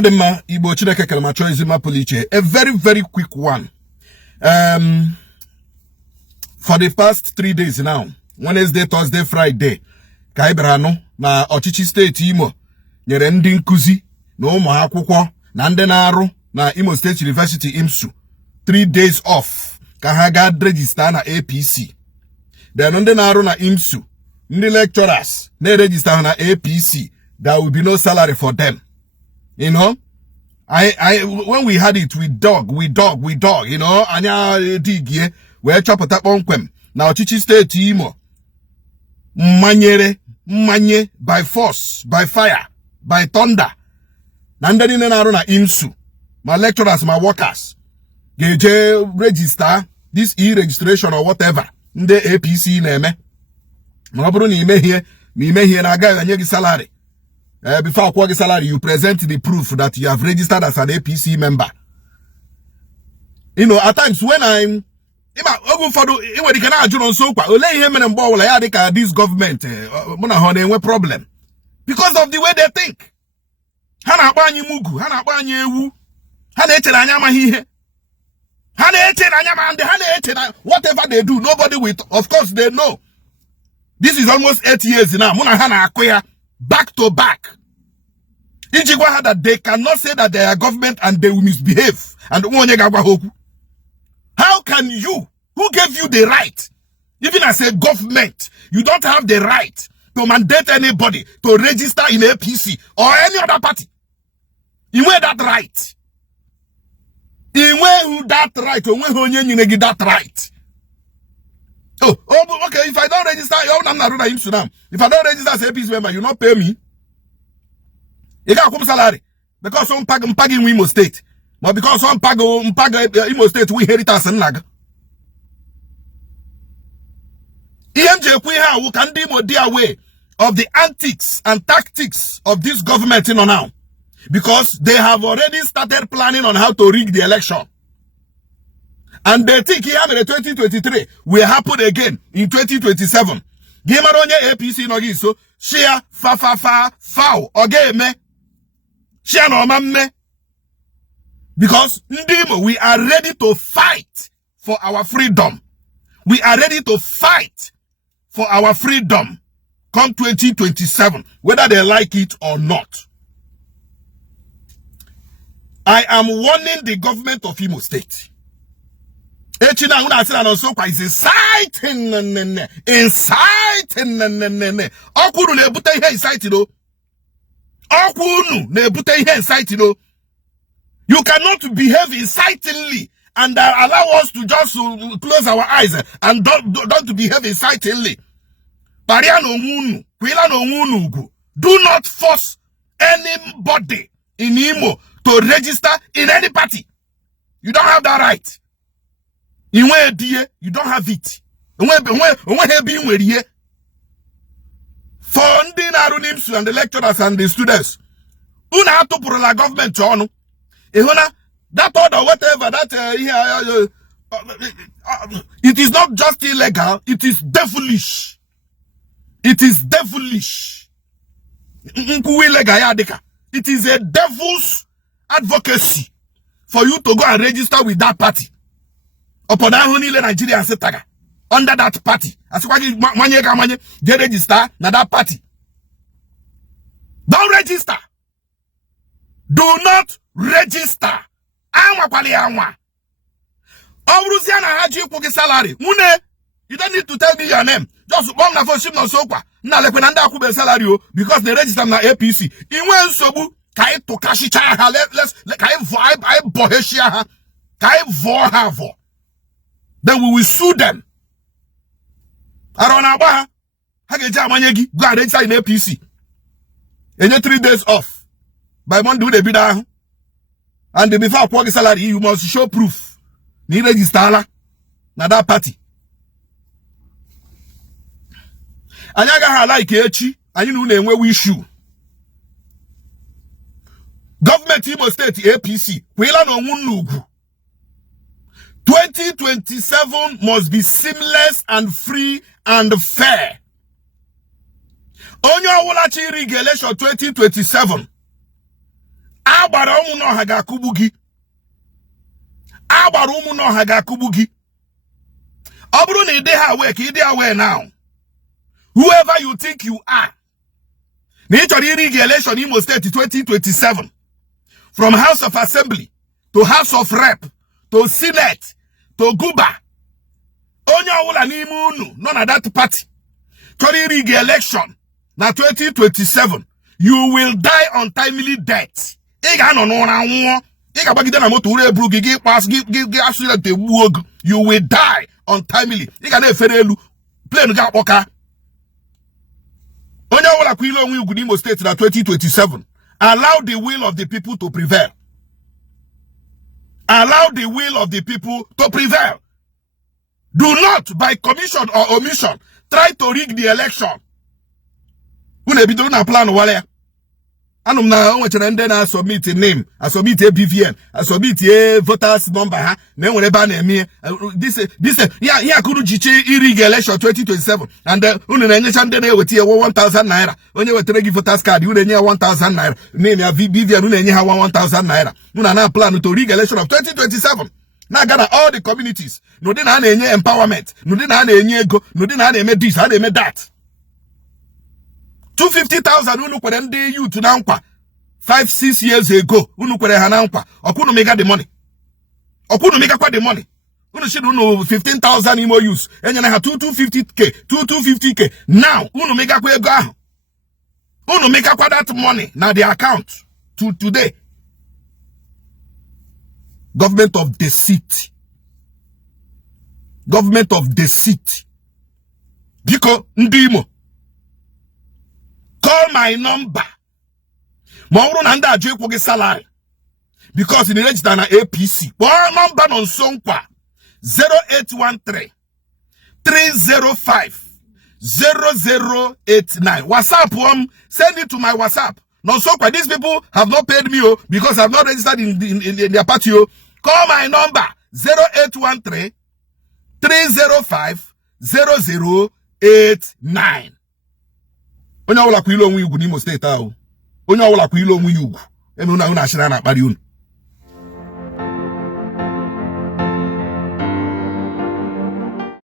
Adema Igbo Chineke Kelemacho is my poliche. A very, very quick one. For the past 3 days now, Wednesday, Thursday, Friday, Kaibrano, na Ochichi State Imo, nyere ndị nkuzi na ụmụ akwụkwọ na ndị na-arụ na Imo State University IMSU 3 days off ka ha ga register na APC. Then ndị na-arụ na IMSU, ndị lecturers na register na APC, there will be no salary for them. You know, when we had it, we dog, you know, anya digye, we chop up on kwem. Now, Chichi State Imo, manye, by force, by fire, by thunder. Nandani na IMSU, my lecturers, my workers, they register this e-registration or whatever, the APC name. Mabro ni me here na guy and salary. Before quarter salary, you present the proof that you have registered as an APC member. You know, at times when this government problem because of the way they think. Whatever they do, nobody will. Of course, they know. This is almost 8 years now. Back to back. Ijigwa had that they cannot say that they are government and they will misbehave. And how can you, who gave you the right, even as a government, you don't have the right to mandate anybody to register in APC or any other party? You wear that right. You wear that right. That right. Oh, okay, if I don't register, if I don't register as a APC member, you not pay me. You got a salary. Because some pag in Imo State. But because some pag Imo State, we inheritance and lag. EMJ who can demo their way of the antics and tactics of this government now. Because they have already started planning on how to rig the election. And they think here in 2023 will happen again in 2027. Gimaronye APC no giso share foul okay me share no mamme because ndimo we are ready to fight for our freedom. We are ready to fight for our freedom come 2027 whether they like it or not. I am warning the government of Imo State. Echina una asira no so kwa is inciting okunu na ebute ihe inciting o okunu na ebute ihe inciting o. You cannot behave incitingly and allow us to just close our eyes and don't behave incitingly. Paria no ngunu kwila no ngunu ugu. Do not force anybody in Imo to register in any party. You don't have that right. You don't have it. Funding Arunims and the lecturers and the students. Una have to put la government on. That order, whatever, that it is not just illegal, it is devilish. It is devilish. It is a devil's advocacy for you to go and register with that party. Upon Nigeria under that party. As they register na that party. Don't register. Do not register. Salary. You don't need to tell me your name. Just bomb na for ship no so kwa. Na le kwenanda akube salary because they register na APC. Inwe nsobu kai to kashicha ha let's kai I boheshia ha. Kai vo ha vo. Then we will sue them. Arona Hageja Manyegi, go and register in APC. And you 3 days off. By Monday, they be there. And before quarter salary, you must show proof. Ni register na that party. Anyaga ha like echi, and you know where we issue. Government Imo State APC, Kwela no Munugu. 2027 must be seamless and free and fair. Onyo Wolachi regulation 2027. agbara ụmụ n'ọha ga-akụgbu gị. Agbara ụmụ n'ọha ga-akụgbu gị. Ọ bụrụ na ị dị aware ka ị dị aware now. Whoever you think you are. Na ị chọrọ iri gị election Imo State 2027. From House of Assembly to House of Rep to Senate to Guba. Onye ọwụla n'ime unu nọ na that party. Chọrọ iri gị election na 2027. You will die untimely death. Ị ga-anọ n'ụra nwụọ. Ị ga-agbagide na moto ure eburu gị gị accident egbuo ogo. You will die untimely. Ị ga na-efere elu. Plane ga akpọka. Onye ọwụla kwa ile onwe ugwu n'Imo State na 2027. Allow the will of the people to prevail. Allow the will of the people to prevail. Do not, by commission or omission, try to rig the election. Unu ebido na plan wale. Anum na onwechere ndị na submit name, a submit a BVN, a submit a voters number ha, na enwere ba na eme this ya kuru jiche rig election 2027 and unu na enyecha ndị na-eweta ya 1000 naira. Onye wetere gị voters card, unu enye ya 1000 naira. Name ya BVN unu enye ha 1000 naira. Unu na plan to rig election of 2027. Na gana all the communities. No dị na enye empowerment, no dị na enye ego, no dị na eme this, na eme that. 250,000 unu kwere ndị youth na nkwa 5-6 years ago. Unu kwere ha na nkwa. Okunu mega the money. Okunu mega kwa the money. Unu should unu 15,000 Imo youth. Enye na ha 250k. Now unu mega kwa ego ahụ. Unu mega kwa that money na the account to today. Government of deceit. Government of deceit. Biko ndị Imo. Call my number. Mauru na nda ajụ ịkwụ gị salary. Because in the register na APC. Call number non sonkwa 0813 305 0089. WhatsApp send it to my WhatsApp. Non sonkwa. These people have not paid me because I have not registered in their party. Call my number 0813 305 0089. Onye ọwụla kwa ile onwe ugwu n'Imo State ahụ. Onye ọwụla kwa ile onwe ugwu. Eme una ashira na akpari unu.